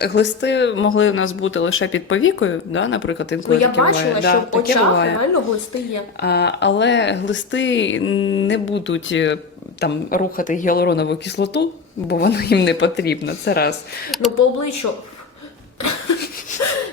глисти могли у нас бути лише під повікою, да, наприклад, Ну інколи я таке бачила, буває. що Да, в очах буває. реально глисти є. А, але глисти не будуть е, там рухати гіалуронову кислоту, бо воно їм не потрібно. Це раз. Ну по обличчю.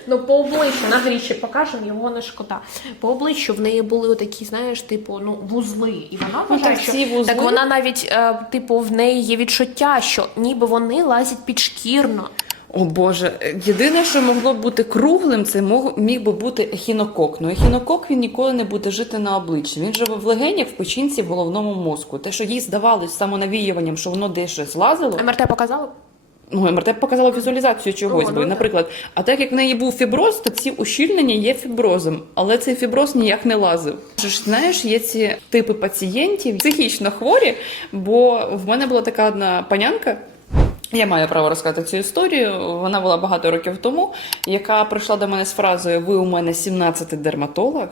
Ну, по обличчю на гріші покажемо, його не шкода. По обличчю в неї були такі, знаєш, типу, ну, вузли. І вона Ну, вважає, так що вузли- так вона навіть, е, типу, в неї є відчуття, що ніби вони лазять підшкірно. О Боже, єдине, що могло б бути круглим, це мог, міг би бути ехінокок. Ну ехінокок він ніколи не буде жити на обличчі. Він живе в легенях, в печінці, в головному мозку. Те, що їй здавалось самонавіюванням, що воно десь злазило. МРТ показала? Ну, МРТ показала візуалізацію чогось О, би, ну, наприклад. А так як в неї був фіброз, то ці ущільнення є фіброзом, але цей фіброз ніяк не лазив. Ж знаєш, є ці типи пацієнтів психічно хворі, бо в мене була така одна панянка. Я маю право розказати цю історію. Вона була багато років тому, яка прийшла до мене з фразою: Ви у мене 17 дерматолог.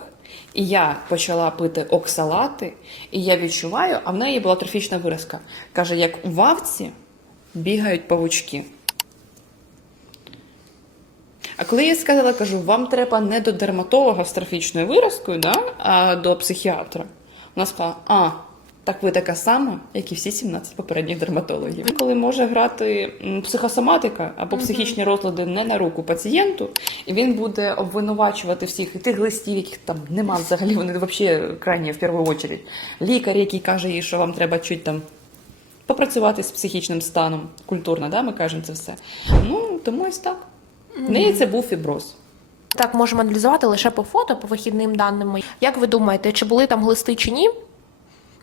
І я почала пити оксалати, і я відчуваю, а в неї була трофічна виразка. Каже, як у вавці бігають павучки. А коли я сказала, кажу, вам треба не до дерматолога з трофічною виразкою, да, а до психіатра. Вона сказала, а, так ви така сама, як і всі 17 попередніх дерматологів. Коли може грати психосоматика або психічні розлади не на руку пацієнту, і він буде обвинувачувати всіх і тих листів, яких там нема взагалі, вони взагалі крайні в першу чергу. Лікар, який каже їй, що вам треба чуть там попрацювати з психічним станом культурно, да, ми кажемо це все. Ну, тому ось так. В неї це був фіброз. Так, можемо аналізувати лише по фото, по вихідним даним. Як ви думаєте, чи були там глисти чи ні?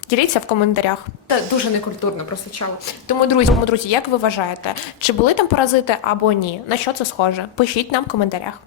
Діліться в коментарях. Це дуже некультурно прозвучало. Тому, друзі, тому, друзі, як ви вважаєте, чи були там паразити або ні? На що це схоже? Пишіть нам в коментарях.